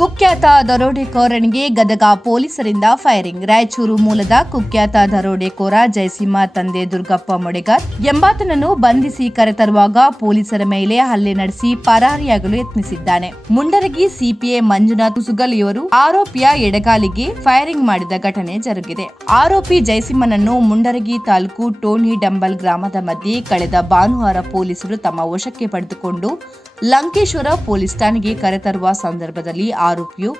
ಕುಖ್ಯಾತ ದರೋಡೆಕೋರನಿಗೆ ಗದಗ ಪೊಲೀಸರಿಂದ ಫೈರಿಂಗ್. ರಾಯಚೂರು ಮೂಲದ ಕುಖ್ಯಾತ ದರೋಡೆಕೋರ ಜಯಸಿಂಹ ತಂದೆ ದುರ್ಗಪ್ಪ ಮೊಡೆಗಾರ್ ಎಂಬಾತನನ್ನು ಬಂಧಿಸಿ ಕರೆತರುವಾಗ ಪೊಲೀಸರ ಮೇಲೆ ಹಲ್ಲೆ ನಡೆಸಿ ಪರಾರಿಯಾಗಲು ಯತ್ನಿಸಿದ್ದಾನೆ. ಮುಂಡರಗಿ ಸಿಪಿಐ ಮಂಜುನಾಥ್ ಸುಗಲಿಯವರು ಆರೋಪಿಯ ಎಡಗಾಲಿಗೆ ಫೈರಿಂಗ್ ಮಾಡಿದ ಘಟನೆ ಜರುಗಿದೆ. ಆರೋಪಿ ಜಯಸಿಂಹನನ್ನು ಮುಂಡರಗಿ ತಾಲೂಕು ಟೋನಿ ಡಂಬಲ್ ಗ್ರಾಮದ ಮಧ್ಯೆ ಕಳೆದ ಭಾನುವಾರ ಪೊಲೀಸರು ತಮ್ಮ ವಶಕ್ಕೆ ಪಡೆದುಕೊಂಡು ಲಂಕೇಶ್ವರ ಪೊಲೀಸ್ ಠಾಣೆಗೆ ಕರೆತರುವ ಸಂದರ್ಭದಲ್ಲಿ ಆರೋಪಿಯು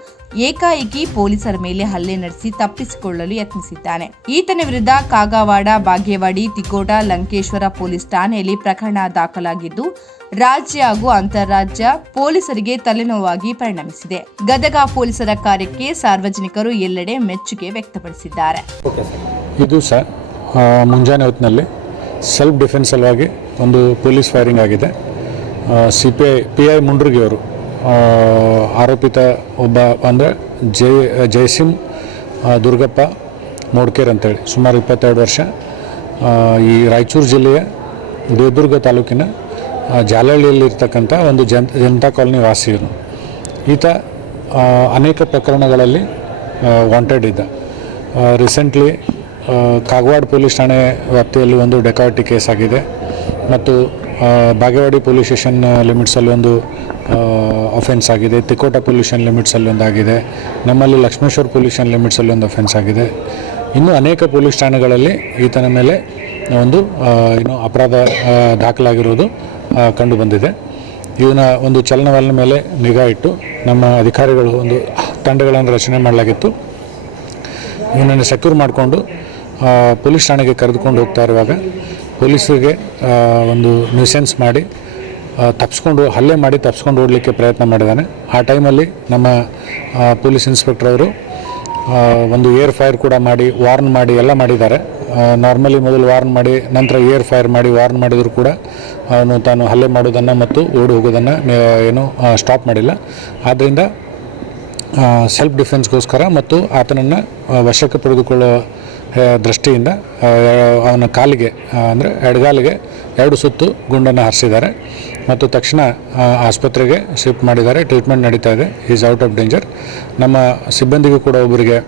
ಏಕಾಏಕಿ ಪೊಲೀಸರ ಮೇಲೆ ಹಲ್ಲೆ ನಡೆಸಿ ತಪ್ಪಿಸಿಕೊಳ್ಳಲು ಯತ್ನಿಸಿದ್ದಾನೆ. ಈತನ ವಿರುದ್ಧ ಕಾಗವಾಡ ಬಾಗೇವಾಡಿ ತಿಕೋಟ ಲಂಕೇಶ್ವರ ಪೊಲೀಸ್ ಠಾಣೆಯಲ್ಲಿ ಪ್ರಕರಣ ದಾಖಲಾಗಿದ್ದು ರಾಜ್ಯ ಹಾಗೂ ಅಂತಾರಾಜ್ಯ ಪೊಲೀಸರಿಗೆ ತಲೆನೋವಾಗಿ ಪರಿಣಮಿಸಿದೆ. ಗದಗ ಪೊಲೀಸರ ಕಾರ್ಯಕ್ಕೆ ಸಾರ್ವಜನಿಕರು ಎಲ್ಲೆಡೆ ಮೆಚ್ಚುಗೆ ವ್ಯಕ್ತಪಡಿಸಿದ್ದಾರೆ. ಇದು ಸರ್ ಮುಂಜಾನೆ ಹೊತ್ತಿನಲ್ಲಿ ಸೆಲ್ಫ್ ಡಿಫೆನ್ಸ್ ಸಲುವಾಗಿ ಒಂದು ಪೊಲೀಸ್ ಫೈರಿಂಗ್ ಆಗಿದೆ. C P I P I ಮುಂಡ್ರಿಗಿಯವರು ಆರೋಪಿತ ಒಬ್ಬ ಅಂದರೆ ಜೈ ಜಯಸಿಂ ದುರ್ಗಪ್ಪ ಮೋಡ್ಕೇರ್ ಅಂತೇಳಿ, ಸುಮಾರು ಇಪ್ಪತ್ತೆರಡು ವರ್ಷ. ಈ ರಾಯಚೂರು ಜಿಲ್ಲೆಯ ದೇವದುರ್ಗ ತಾಲೂಕಿನ ಜಾಲಹಳ್ಳಿಯಲ್ಲಿರ್ತಕ್ಕಂಥ ಒಂದು ಜನ್, ಜನತಾ ಕಾಲೋನಿ ವಾಸಿಯರು ಈತ ಅನೇಕ ಪ್ರಕರಣಗಳಲ್ಲಿ ವಾಂಟೆಡ್ ಇದ್ದ. ರೀಸೆಂಟ್ಲಿ ಕಾಗವಾಡ ಪೊಲೀಸ್ ಠಾಣೆ ವ್ಯಾಪ್ತಿಯಲ್ಲಿ ಒಂದು ಡೆಕಾರ್ಟಿ ಕೇಸ್ ಆಗಿದೆ. ಮತ್ತು ಬಾಗೇವಾಡಿ ಪೊಲೀಸ್ ಸ್ಟೇಷನ್ ಲಿಮಿಟ್ಸಲ್ಲಿ ಒಂದು ಅಫೆನ್ಸ್ ಆಗಿದೆ. ತಿಕೋಟ ಪೊಲ್ಯೂಷನ್ ಲಿಮಿಟ್ಸಲ್ಲಿ ಒಂದಾಗಿದೆ. ನಮ್ಮಲ್ಲಿ ಲಕ್ಷ್ಮೇಶ್ವರ ಪೊಲ್ಯೂಷನ್ ಲಿಮಿಟ್ಸಲ್ಲಿ ಒಂದು ಅಫೆನ್ಸ್ ಆಗಿದೆ. ಇನ್ನೂ ಅನೇಕ ಪೊಲೀಸ್ ಠಾಣೆಗಳಲ್ಲಿ ಈತನ ಮೇಲೆ ಒಂದು ಏನು ಅಪರಾಧ ದಾಖಲಾಗಿರೋದು ಕಂಡು ಬಂದಿದೆ. ಇವನ ಒಂದು ಚಲನವಲನ ಮೇಲೆ ನಿಗಾ ಇಟ್ಟು ನಮ್ಮ ಅಧಿಕಾರಿಗಳು ಒಂದು ತಂಡಗಳನ್ನು ರಚನೆ ಮಾಡಲಾಗಿತ್ತು. ಇವನನ್ನು ಸೆಕ್ಯೂರ್ ಮಾಡಿಕೊಂಡು ಪೊಲೀಸ್ ಠಾಣೆಗೆ ಕರೆದುಕೊಂಡು ಹೋಗ್ತಾ ಇರುವಾಗ ಪೊಲೀಸರಿಗೆ ಒಂದು ನ್ಯೂಸೆನ್ಸ್ ಮಾಡಿ ತಪ್ಪಿಸ್ಕೊಂಡು ಹಲ್ಲೆ ಮಾಡಿ ತಪ್ಪಿಸ್ಕೊಂಡು ಓಡಲಿಕ್ಕೆ ಪ್ರಯತ್ನ ಮಾಡಿದ್ದಾನೆ ಆ ಟೈಮಲ್ಲಿ ನಮ್ಮ ಪೊಲೀಸ್ ಇನ್ಸ್ಪೆಕ್ಟರ್ ಅವರು ಒಂದು ಏರ್ ಫೈರ್ ಕೂಡ ಮಾಡಿ ವಾರ್ನ್ ಮಾಡಿ ಎಲ್ಲ ಮಾಡಿದ್ದಾರೆ. ನಾರ್ಮಲಿ ಮೊದಲು ವಾರ್ನ್ ಮಾಡಿ ನಂತರ ಏರ್ ಫೈರ್ ಮಾಡಿ ವಾರ್ನ್ ಮಾಡಿದರೂ ಕೂಡ ಅವನು ತಾನು ಹಲ್ಲೆ ಮಾಡೋದನ್ನು ಮತ್ತು ಓಡಿ ಹೋಗೋದನ್ನು ಏನು ಸ್ಟಾಪ್ ಮಾಡಿಲ್ಲ. ಆದ್ದರಿಂದ ಸೆಲ್ಫ್ ಡಿಫೆನ್ಸ್ಗೋಸ್ಕರ ಮತ್ತು ಆತನನ್ನು ವಶಕ್ಕೆ ಪಡೆದುಕೊಳ್ಳುವ ಆ, ದೃಷ್ಟಿಯಿಂದ ಅವನ ಕಾಲಿಗೆ ಅಂದರೆ ಎಡಗಾಲಿಗೆ ಎರಡು ಸುತ್ತು ಗುಂಡನ್ನು ಹಾರಿಸಿದ್ದಾರೆ. ಮತ್ತು ತಕ್ಷಣ ಆಸ್ಪತ್ರೆಗೆ ಶಿಫ್ಟ್ ಮಾಡಿದ್ದಾರೆ. ಟ್ರೀಟ್ಮೆಂಟ್ ನಡೀತಾ ಇದೆ. ಈಸ್ ಔಟ್ ಆಫ್ ಡೇಂಜರ್ ನಮ್ಮ ಸಿಬ್ಬಂದಿಗೂ ಕೂಡ ಒಬ್ಬರಿಗೆ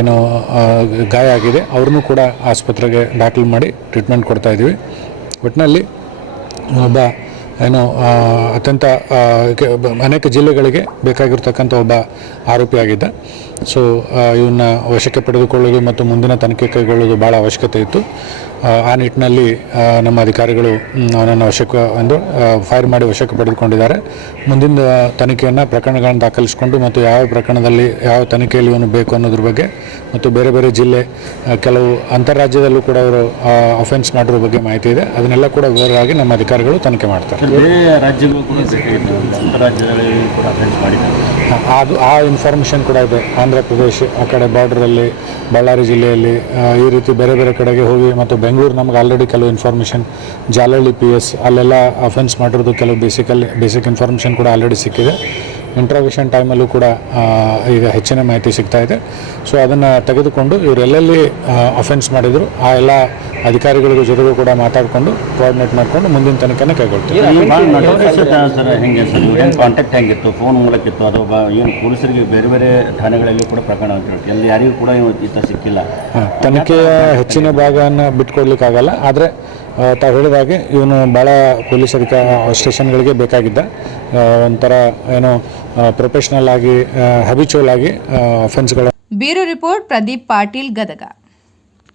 ಏನು ಗಾಯ ಆಗಿದೆ. ಅವ್ರನ್ನೂ ಕೂಡ ಆಸ್ಪತ್ರೆಗೆ ದಾಖಲು ಮಾಡಿ ಟ್ರೀಟ್ಮೆಂಟ್ ಕೊಡ್ತಾ ಇದ್ದೀವಿ. ಒಟ್ಟಿನಲ್ಲಿ ಒಬ್ಬ ಏನು ಅತ್ಯಂತ ಅನೇಕ ಜಿಲ್ಲೆಗಳಿಗೆ ಬೇಕಾಗಿರ್ತಕ್ಕಂಥ ಒಬ್ಬ ಆರೋಪಿಯಾಗಿದ್ದ ಸೊ ಇವನ್ನ ವಶಕ್ಕೆ ಪಡೆದುಕೊಳ್ಳೋದು ಮತ್ತು ಮುಂದಿನ ತನಿಖೆ ಕೈಗೊಳ್ಳೋದು ಭಾಳ ಅವಶ್ಯಕತೆ ಇತ್ತು. ಆ, ನಿಟ್ಟಿನಲ್ಲಿ ನಮ್ಮ ಅಧಿಕಾರಿಗಳು ಅವನನ್ನು ವಶಕ್ಕೆ ಒಂದು ಫೈರ್ ಮಾಡಿ ವಶಕ್ಕೆ ಪಡೆದುಕೊಂಡಿದ್ದಾರೆ. ಮುಂದಿನ ತನಿಖೆಯನ್ನು ಪ್ರಕರಣಗಳನ್ನು ದಾಖಲಿಸಿಕೊಂಡು ಮತ್ತು ಯಾವ ಪ್ರಕರಣದಲ್ಲಿ ಯಾವ ತನಿಖೆಯಲ್ಲಿ ಇವನು ಬೇಕು ಅನ್ನೋದ್ರ ಬಗ್ಗೆ ಮತ್ತು ಬೇರೆ ಬೇರೆ ಜಿಲ್ಲೆ ಕೆಲವು ಅಂತಾರಾಜ್ಯದಲ್ಲೂ ಕೂಡ ಅವರು ಅಫೆನ್ಸ್ ಮಾಡಿರೋ ಬಗ್ಗೆ ಮಾಹಿತಿ ಇದೆ. ಅದನ್ನೆಲ್ಲ ಕೂಡ ವಿವರವಾಗಿ ನಮ್ಮ ಅಧಿಕಾರಿಗಳು ತನಿಖೆ ಮಾಡ್ತಾರೆ. ಬೇರೆ ರಾಜ್ಯಗಳು ಕೂಡ ಬೇಕಾಗಿತ್ತು ರಾಜ್ಯದಲ್ಲಿ ಕೂಡ ಅಫೆನ್ಸ್ ಮಾಡಿದ್ದಾರೆ. ಅದು ಆ ಇನ್ಫಾರ್ಮೇಷನ್ ಕೂಡ ಇದೆ. ಆಂಧ್ರ ಪ್ರದೇಶ, ಆ ಕಡೆ ಬಾರ್ಡ್ರಲ್ಲಿ ಬಳ್ಳಾರಿ ಜಿಲ್ಲೆಯಲ್ಲಿ ಈ ರೀತಿ ಬೇರೆ ಬೇರೆ ಕಡೆಗೆ ಹೋಗಿ ಮತ್ತು ಬೆಂಗಳೂರು ನಮ್ಗೆ ಆಲ್ರೆಡಿ ಕೆಲವು ಇನ್ಫಾರ್ಮೇಷನ್ ಜಾಲಹಳ್ಳಿ ಪಿ ಎಸ್ ಅಲ್ಲೆಲ್ಲ ಅಫೆನ್ಸ್ ಮಾಡಿರೋದು ಕೆಲವು ಬೇಸಿಕಲ್ಲಿ ಬೇಸಿಕ್ ಇನ್ಫಾರ್ಮೇಷನ್ ಕೂಡ ಆಲ್ರೆಡಿ ಸಿಕ್ಕಿದೆ. ಇಂಟ್ರಾವಿಷನ್ ಟೈಮಲ್ಲೂ ಕೂಡ ಈಗ ಹೆಚ್ಚಿನ ಮಾಹಿತಿ ಸಿಗ್ತಾ ಇದೆ. ಸೊ ಅದನ್ನು ತೆಗೆದುಕೊಂಡು ಇವರೆಲ್ಲೆಲ್ಲಿ ಅಫೆನ್ಸ್ ಮಾಡಿದರು ಆ ಎಲ್ಲ ಅಧಿಕಾರಿಗಳ ಜೊತೆಗೂ ಕೂಡ ಮಾತಾಡಿಕೊಂಡು ಕೋಆರ್ಡಿನೇಟ್ ಮಾಡಿಕೊಂಡು ಮುಂದಿನ ತನಿಖೆನ ಕೈಗೊಳ್ತೀವಿ. ಕಾಂಟ್ಯಾಕ್ಟ್ ಹೆಂಗಿತ್ತು? ಫೋನ್ ಮೂಲಕ ಇತ್ತು ಅದು ಬ- ಏನು ಪೊಲೀಸರಿಗೆ ಬೇರೆ ಬೇರೆ ಠಾಣೆಗಳಲ್ಲಿ ಕೂಡ ಪ್ರಕರಣ ಎಲ್ಲಿ ಯಾರಿಗೂ ಕೂಡ ಸಿಕ್ಕಿಲ್ಲ. ತನಿಖೆಯ ಹೆಚ್ಚಿನ ಭಾಗವನ್ನು ಬಿಟ್ಕೊಡ್ಲಿಕ್ಕಾಗಲ್ಲ. ಆದರೆ ತಾವು ಹೇಳಿದಾಗೆ ಇವನು ಭಾಳ ಪೊಲೀಸ್ ಅಧಿಕ ಸ್ಟೇಷನ್ಗಳಿಗೆ ಬೇಕಾಗಿದ್ದ. ಒಂಥರ ಏನೋ ಪ್ರೊಫೆಷ್ನಲ್ ಆಗಿ ಹ್ಯಾಬಿಚುವಲ್ ಆಗಿ ಅಫೆನ್ಸ್ಗಳ ಬ್ಯೂರೋ ರಿಪೋರ್ಟ್ ಪ್ರದೀಪ್ ಪಾಟೀಲ್ ಗದಗ.